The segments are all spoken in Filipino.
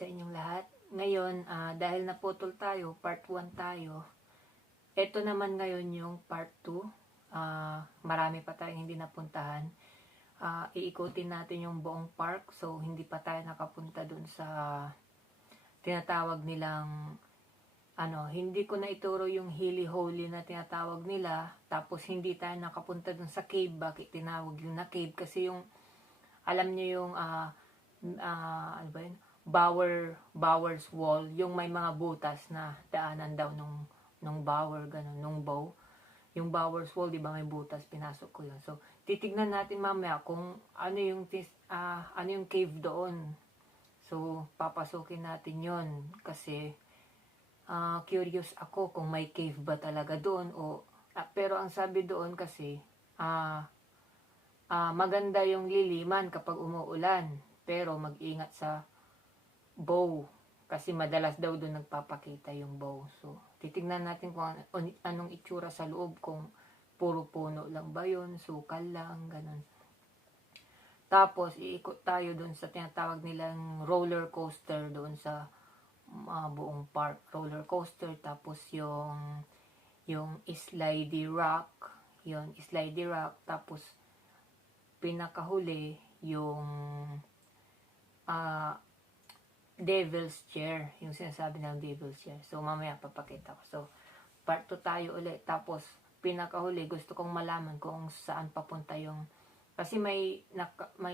sa inyong lahat. Ngayon, dahil naputol tayo, part 1 tayo, ito naman ngayon yung part 2. Marami pa tayong hindi napuntahan. Iikutin natin yung buong park, so hindi pa tayo nakapunta dun sa tinatawag nilang hindi ko na ituro yung Hilly Holy na tinatawag nila, tapos hindi tayo nakapunta dun sa cave. Bakit tinawag yung na cave? Kasi yung, alam nyo yung, ano ba yun? Bower's Wall, yung may mga butas na daanan daw nung bower, ganun, nung bow. Yung Bower's Wall, di ba may butas, pinasok ko yun. So, titignan natin mamaya kung ano yung cave doon. So, papasukin natin yon kasi, curious ako kung may cave ba talaga doon pero ang sabi doon kasi maganda yung liliman kapag umuulan, pero mag-ingat sa bow kasi madalas daw doon nagpapakita yung bow. So titignan natin kung anong itsura sa loob, kung puro puno lang ba yun, sukal lang, ganun. Tapos iikot tayo doon sa tinatawag nilang roller coaster doon sa buong park, roller coaster. Tapos yung slidey rock, tapos pinakahuli yung devil's chair, yung sinasabi ng devil's chair. So mamaya papakita ko. So part 2 tayo ulit. Tapos pinakahuli, gusto kong malaman kung saan papunta yung, kasi may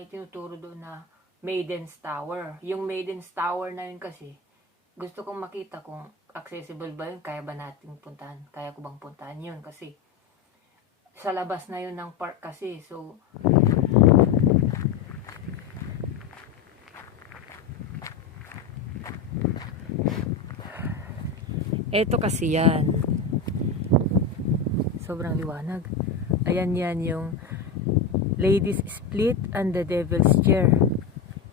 tinuturo doon na Maiden's Tower. Yung Maiden's Tower na yun kasi, gusto kong makita kung accessible ba yun, kaya ba natin puntahan, kaya ko bang puntahan yun, kasi sa labas na yun ng park kasi. So eto kasi yan, sobrang liwanag. Ayan, yan yung Ladies Split and the Devil's Chair.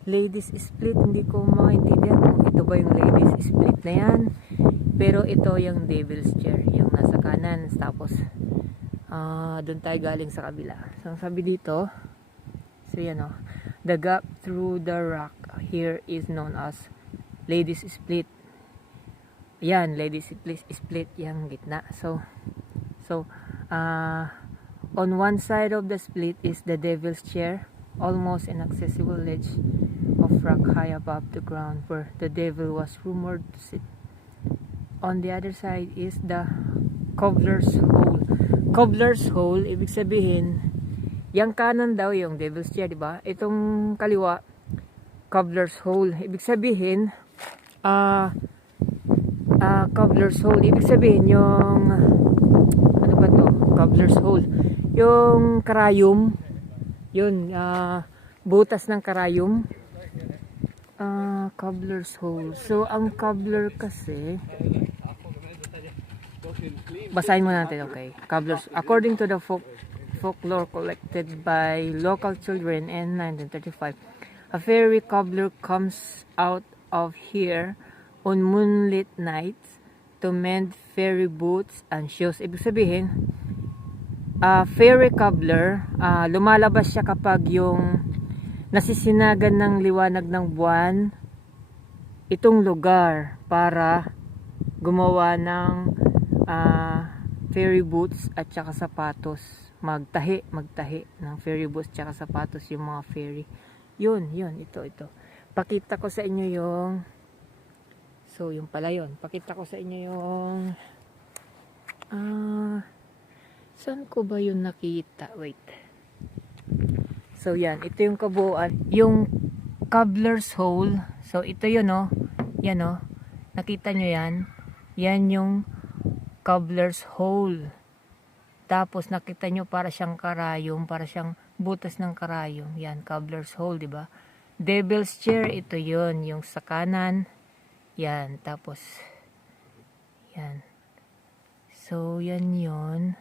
Ladies Split, hindi ko maintindihan kung ito ba yung Ladies Split na yan, pero ito yung Devil's Chair, yung nasa kanan. Tapos doon tayo galing sa kabila. So sabi dito, so yan the gap through the rock here is known as Ladies Split. Yan, Ladies Split yung gitna. So on one side of the split is the Devil's Chair, almost inaccessible ledge of rock high above the ground where the devil was rumored to sit. On the other side is the Cobbler's Hole. Cobbler's Hole, ibig sabihin, yung kanan daw yung Devil's Chair, di ba? Itong kaliwa, Cobbler's Hole. Ibig sabihin, Cobbler's Hole, ibig sabihin yung, ano ba to? Cobbler's Hole. Yung karayom, yun, butas ng karayom. Cobbler's Hole. So, ang cobbler kasi, basahin mo natin, okay? Cobbler's, according to the folklore collected by local children in 1935, a fairy cobbler comes out of here on moonlit nights to mend fairy boots and shoes. Ibig sabihin, fairy cobbler, lumalabas siya kapag yung nasisinagan ng liwanag ng buwan itong lugar para gumawa ng fairy boots at saka sapatos. Magtahi ng fairy boots at saka sapatos yung mga fairy. Yun, ito. Pakita ko sa inyo yung, so yung pala yun. Pakita ko sa inyo yung, saan ko ba yun nakita? Wait. So yan, ito yung kabuuan, yung Cobbler's Hole. So ito yun yan nakita nyo yan, yan yung Cobbler's Hole. Tapos nakita nyo para siyang karayom, para siyang butas ng karayom, yan Cobbler's Hole, di ba? Devil's Chair, ito yun, yung sa kanan, yan. Tapos yan, so yan yun.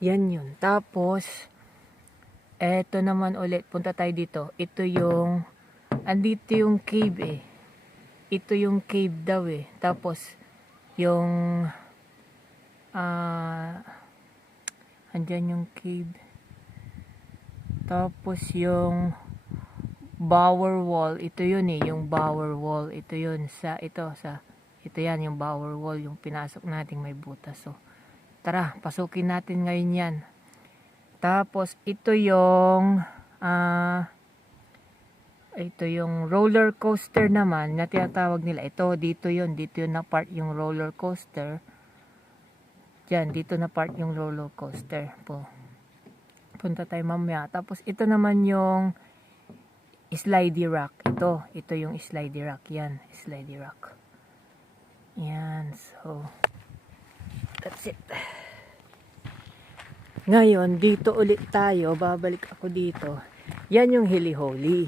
Yan yun. Tapos, eto naman ulit, punta tayo dito. Ito yung, andito yung cave Ito yung cave daw Tapos, yung, andyan yung cave. Tapos yung Bower Wall, ito yun eh, yung Bower Wall, ito yun, ito yan, yung Bower Wall, yung pinasok natin may butas. So, tara, pasukin natin ngayon yan. Tapos, ito yung roller coaster naman, na tinatawag nila, dito yun na part yung roller coaster. Diyan, dito na part yung roller coaster po. Punta tayo mamaya. Tapos ito naman yung slidey rock. Ito yung slidey rock. Yan, slidey rock. Yan, so that's it. Ngayon, dito ulit tayo. Babalik ako dito. Yan yung Hilly Holy.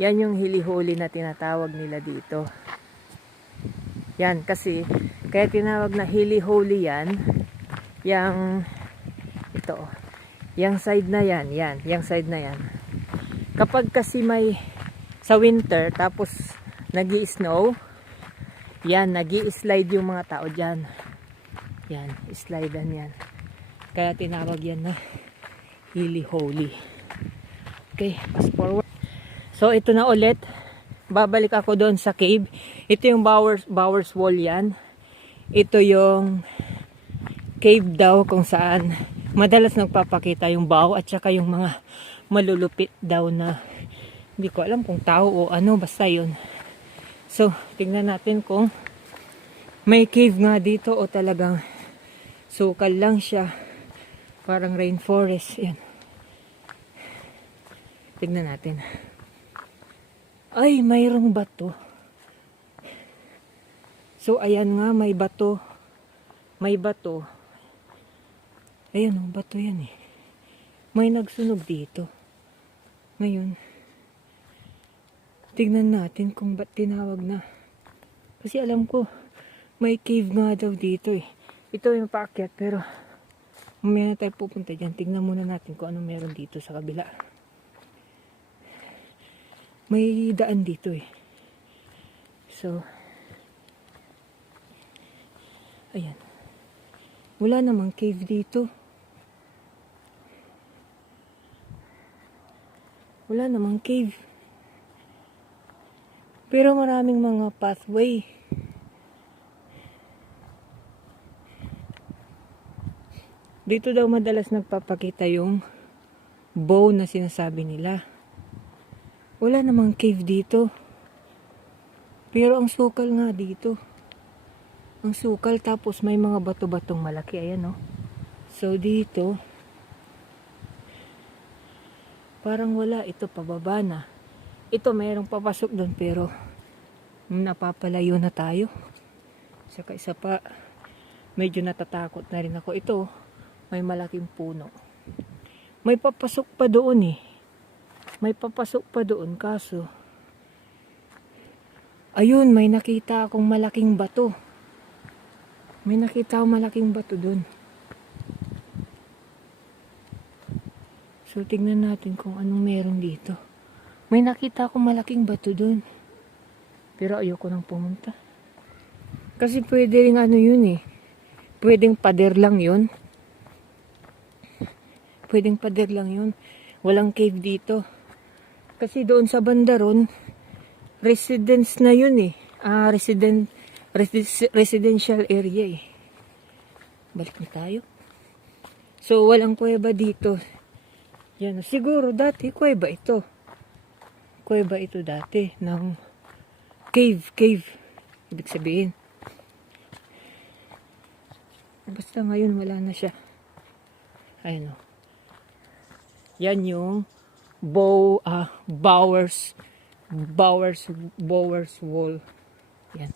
Yan yung Hilly Holy na tinatawag nila dito. Yan, kasi kaya tinawag na Hilly Holy yan. Yang side na yan, yung side na yan. Kapag kasi may sa winter, tapos nag-i-snow, yan, nag-i-slide yung mga tao dyan. Yan, slidean yan. Kaya tinawag yan na Hilly Holy. Okay, fast forward. So, ito na ulit. Babalik ako doon sa cave. Ito yung Bowers Wall yan. Ito yung cave daw kung saan madalas nagpapakita yung bao at saka yung mga malulupit daw na hindi ko alam kung tao o ano, basta yun. So, tingnan natin kung may cave nga dito o talagang sukal lang siya. Parang rainforest. Yan. Tingnan natin. Ay, mayroong bato. So, ayan nga, may bato. May bato. Ayan o, bato yan eh. May nagsunog dito. Ngayon, tignan natin kung ba't tinawag na. Kasi alam ko, may cave nga daw dito eh. Ito yung paakyat, pero mamaya na tayo pupunta dyan. Tignan muna natin kung ano meron dito sa kabila. May daan dito eh. So, ayan. Wala namang cave dito. Wala namang cave. Pero maraming mga pathway. Dito daw madalas nagpapakita yung bow na sinasabi nila. Wala namang cave dito. Pero ang sukal nga dito. Ang sukal, tapos may mga bato-batong malaki. Ayan, no? So, dito, parang wala. Ito, pababa na. Ito, mayroong papasok doon, pero napapalayo na tayo. Saka isa pa, medyo natatakot na rin ako. Ito, may malaking puno. May papasok pa doon eh. May papasok pa doon, kaso ayun, may nakita akong malaking bato. May nakita akong malaking bato doon. So, tignan natin kung anong meron dito. May nakita akong malaking bato doon. Pero ayoko nang pumunta. Kasi pwede rin ano yun eh. Pwedeng pader lang yun. Pwedeng pader lang yun. Walang cave dito. Kasi doon sa banda ron, residence na yun eh. Residential area eh. Balik na tayo. So, walang kuweba dito. Yan. Siguro dati, kuweba ito. Kuweba ito dati. Ng cave. Ibig sabihin. Basta ngayon, wala na siya. Ayun o. Yan yung Bowers Wall. Yan.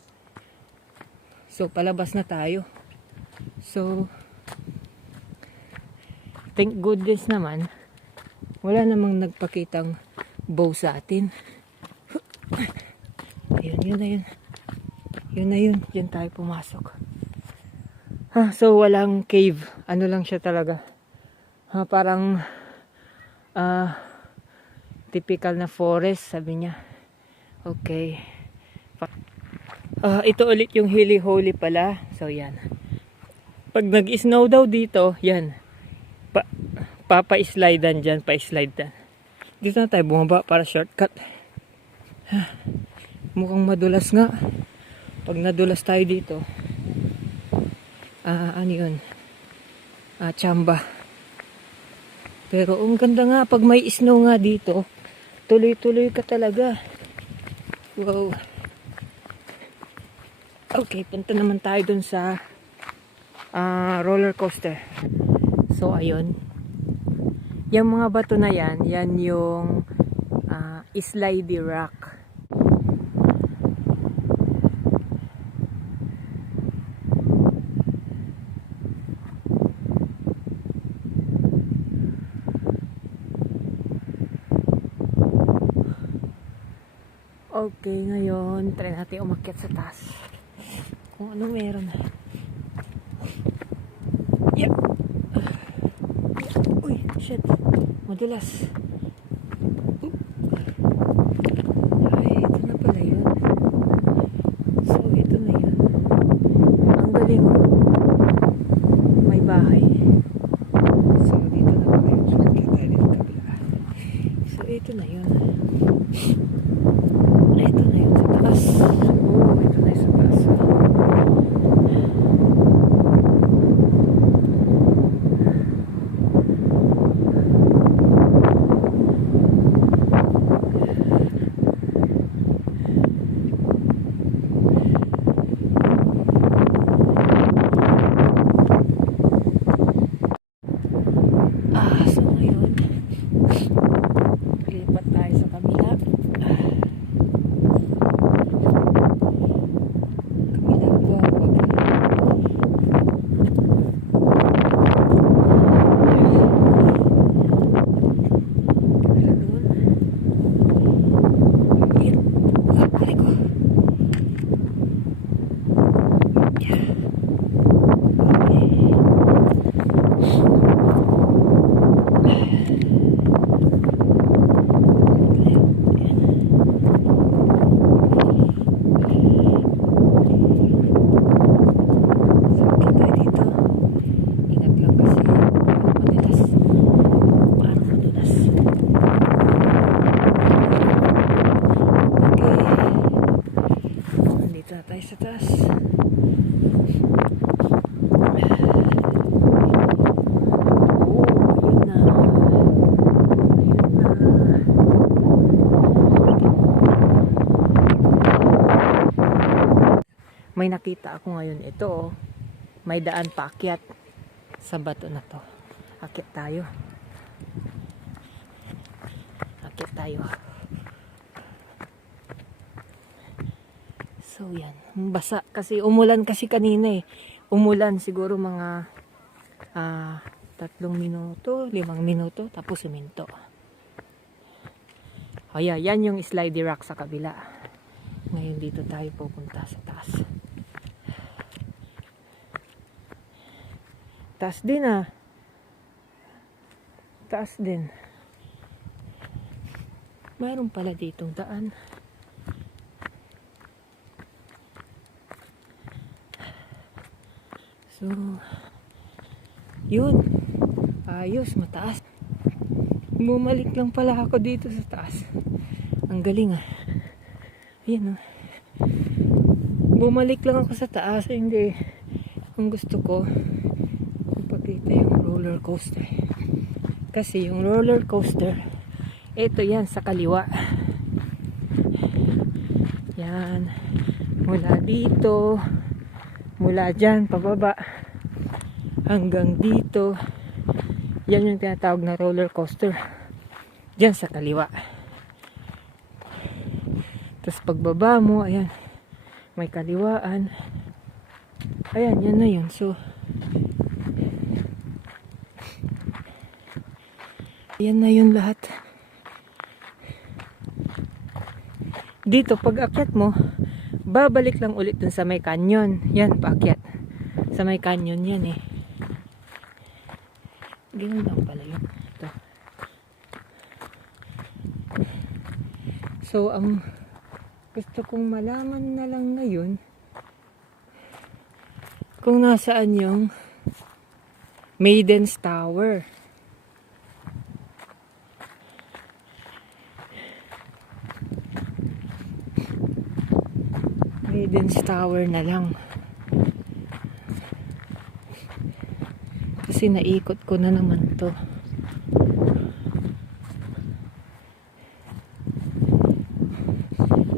So, palabas na tayo. So, thank goodness naman, wala namang nagpakitang bow sa atin. Yun na yun. Yun na yun. Diyan tayo pumasok. So, walang cave. Ano lang siya talaga. Parang typical na forest, sabi niya. Okay. Ito ulit yung Hilly Holy pala. So, yan. Pag nag-snow daw dito, yan. papa-slidean dyan, pa-slidean. Dito na tayo bumaba para shortcut. Mukhang madulas nga. Pag nadulas tayo dito, ano yun? Chamba. Pero ang ganda nga, pag may snow nga dito, tuloy-tuloy ka talaga. Wow. Okay, punta naman tayo dun sa roller coaster. So, ayun. Yung mga bato na yan, yan yung slidey rock. Okay, ngayon, try natin umakyat sa taas. Kung ano meron. Yeah. Uy, shit. Madulas. Ay, ito na pala yun. So, ito na yun. Ang galing. May bahay. So, dito na pala yun. So, kaya tayo dito kabila. So, ito na yun. Ito na yun sa taas. Oh, ito na yun sa taas. So ngayon, lipat tayo sa kabila. Tayo sa taas. May nakita ako ngayon ito, may daan paakyat sa bato na to. Akyat tayo. Akyat tayo. So yan, basa kasi umulan kasi kanina eh. Umulan siguro mga 3 minuto, 5 minuto tapos suminto. O yan yung slidey rock sa kabila. Ngayon dito tayo pupunta sa taas. Taas din Taas din. Mayroon pala ditong daan. So, yun. Ayos, mataas. Bumalik lang pala ako dito sa taas. Ang galing Ayan Bumalik lang ako sa taas. Hindi. Ang gusto ko, ipakita yung roller coaster. Kasi yung roller coaster, ito yan sa kaliwa. Yan. Mula dito. Mula dyan, pababa, hanggang dito. Yan yung tinatawag na roller coaster. Dyan sa kaliwa. Tapos pagbaba mo, ayan, may kaliwaan. Ayan, yan na yun. So, yan na yun lahat. Dito, pag akyat mo, babalik lang ulit dun sa may canyon. Yan, paakyat. Sa may canyon yan eh. Ganun lang pala yun. Ito. So, ang gusto kong malaman na lang ngayon kung nasaan yung Maiden's Tower. Maiden's Tower na lang. Kasi naikot ko na naman to.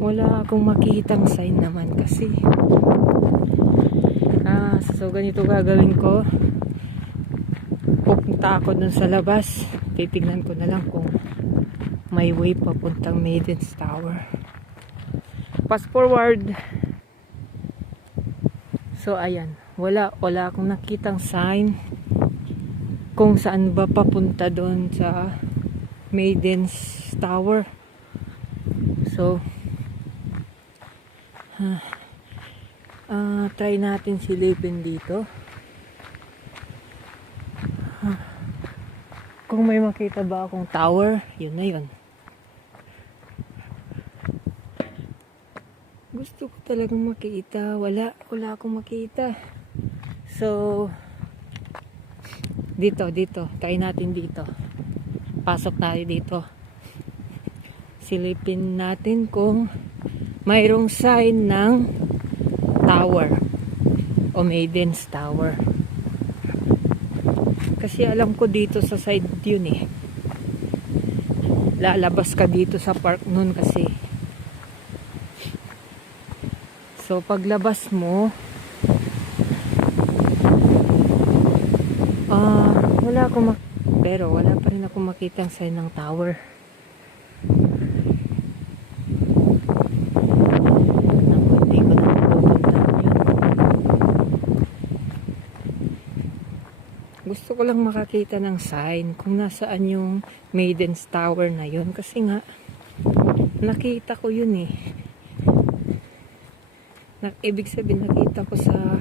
Wala akong makitang sign naman kasi. So ganito gagawin ko. Pupunta ako dun sa labas. Titignan ko na lang kung may way papuntang Maiden's Tower. Fast forward. So ayan, wala akong nakitang sign kung saan ba papunta doon sa Maiden's Tower. So try natin silipin dito. Kung may makita ba akong tower, yun na yun. Gusto ko talagang makita. Wala akong makita. So dito, try natin dito. Pasok tayo dito. Silipin natin kung mayroong sign ng tower o Maiden's Tower. Kasi alam ko dito sa side yun eh. Lalabas ka dito sa park nun kasi. So paglabas mo, pero wala pa rin akong makitang sign ng tower. Gusto ko lang makakita ng sign kung nasaan yung Maiden's Tower na yun. Kasi nga, nakita ko yun eh. Ibig sabihin, nakita ko sa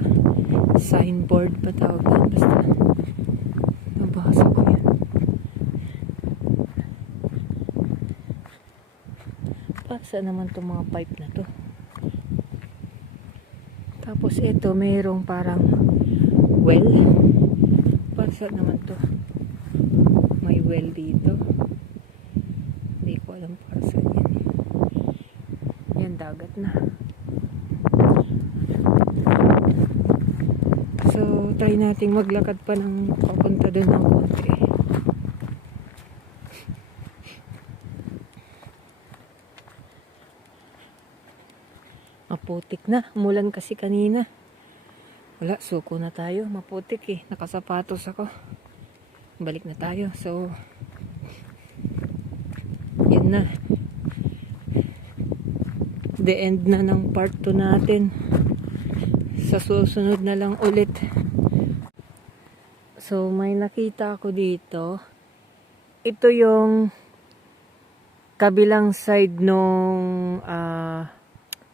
signboard pa tawag na. Basta, nabasa ko yun. Saan naman itong mga pipe na to? Tapos ito, mayroong parang well. Saan naman to? May well dito. Hindi ko alam para saan yan. Yan, dagat na. So, try nating maglakad pa ng papunta doon ng konti. Maputik na. Umulan kasi kanina. Wala, suko na tayo. Maputik eh. Nakasapatos ako. Balik na tayo. So, yan na. The end na ng part 2 natin. Sa susunod na lang ulit. So, may nakita ako dito. Ito yung kabilang side nung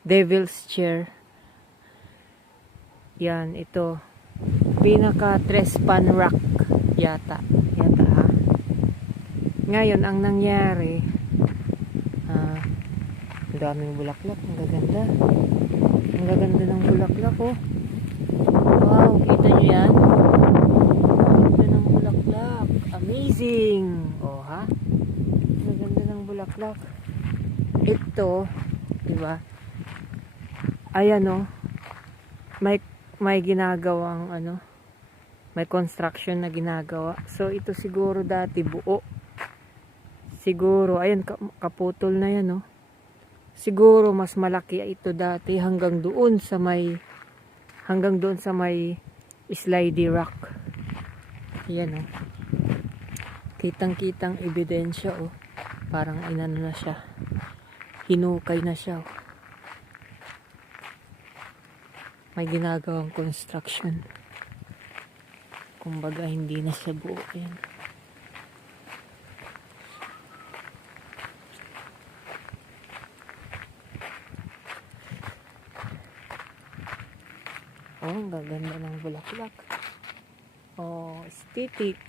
Devil's Chair. Yan, ito. Pinaka Trespan Rock yata ha. Ngayon, ang nangyari, ang daming bulaklak. Ang gaganda. Ang gaganda ng bulaklak, oh. Wow, kita nyo yan? Ang ganda ng bulaklak. Amazing! Oh, ha? Ang ganda ng bulaklak. Ito, diba? Ayan, oh. May ginagawang may construction na ginagawa. So ito siguro dati buo. Siguro ayan, kaputol na yan, no. Siguro mas malaki ito dati hanggang doon sa may slidey rock. Yan, oh. Kitang-kitang ebidensya, oh. Parang inano na siya. Hinukay na siya, oh. May ginagawang construction. Kumbaga, hindi na siya buo. Yan. Oh, ang gaganda ng bulaklak. Oh, aesthetic.